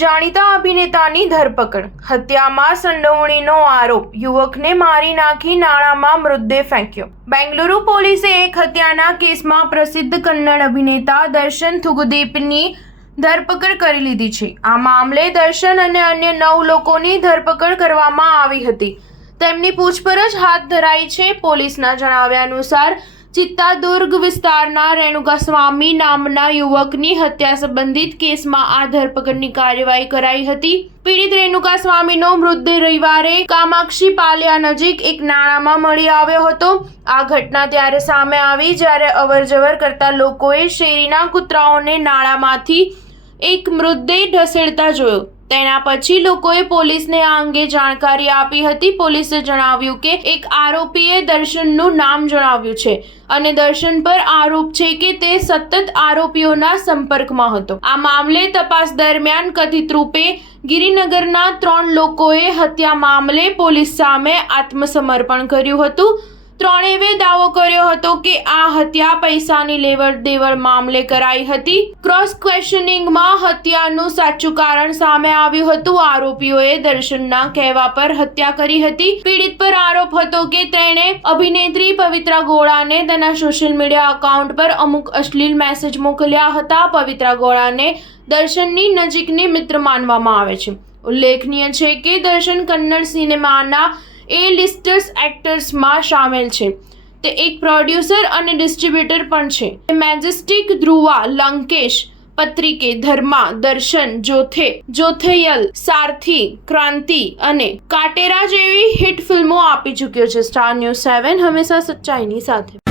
જાણીતા અભિનેતાની ધરપકડ, હત્યામાં સંડોવણીનો આરોપ, યુવકને મારી નાખી નાળામાં મૃતદેહ ફેંક્યો। બેંગલુરુ પોલીસે એક હત્યાના કેસમાં પ્રસિદ્ધ કન્નડ અભિનેતા દર્શન થુગુદીપની ધરપકડ કરી લીધી છે। આ મામલે દર્શન અને અન્ય 9 લોકોની ધરપકડ કરવામાં આવી હતી। તેમની પૂછપરછ હાથ ધરાઈ છે। પોલીસના જણાવ્યા અનુસાર ચિત્તાદુર્ગ વિસ્તારના રેણુકાસ્વામી નામના યુવકની હત્યા સંબંધિત કેસમાં આ ધરપકડની કાર્યવાહી કરાઈ હતી। પીડિત રેણુકાસ્વામીનો મૃતદેહ રવિવારે કામાક્ષી પાલિયા નજીક એક નાળામાં મળી આવ્યો હતો। આ ઘટના ત્યારે સામે આવી જ્યારે અવરજવર કરતા લોકોએ શેરીના કૂતરાઓને નાળામાંથી એક મૃતદેહ ઢસેડતા જોયો। તેના પછી લોકોએ પોલીસને આ અંગે જાણકારી આપી હતી। પોલીસે જણાવ્યું કે એક આરોપીએ દર્શનનું નામ જણાવ્યું છે અને દર્શન પર આરોપ છે કે તે સતત આરોપીઓના સંપર્કમાં હતો। આ મામલે તપાસ દરમિયાન કથિત રૂપે ગિરિનગરના 3 લોકોએ હત્યા મામલે પોલીસ સામે આત્મસમર્પણ કર્યું હતું। ત્રણેયે દાવો કર્યો હતો કે આ હત્યા પૈસાની લેવડ દેવડ મામલે કરાઈ હતી। ક્રોસ ક્વેશ્ચનિંગમાં હત્યાનું સાચું કારણ સામે આવ્યું હતું। આરોપીઓએ દર્શનના કહેવા પર હત્યા કરી હતી। પીડિત પર આરોપ હતો કે તેણે અભિનેત્રી પવિત્રા ગોળાને તેના સોશિયલ મીડિયા એકાઉન્ટ પર અમુક અશ્લીલ મેસેજ મોકલ્યા હતા। પવિત્રા ગોળાને દર્શનની નજીકની મિત્ર માનવામાં આવે છે। ઉલ્લેખનીય છે કે દર્શન કન્નડ સિનેમાના A-લિસ્ટર્સ એક્ટર્સમાં સામેલ છે। તે એક પ્રોડ્યુસર અને ડિસ્ટ્રીબ્યુટર પણ છે। મેજેસ્ટિક, ધ્રુવા, લંકેશ, પત્રિકે, ધર્મા, દર્શન, જોથેયલ, સારથી, ક્રાંતિ અને કાટેરા જેવી હિટ ફિલ્મો આપી ચૂક્યો છે। સ્ટાર ન્યૂઝ 7 હંમેશા સચ્ચાઈની સાથે।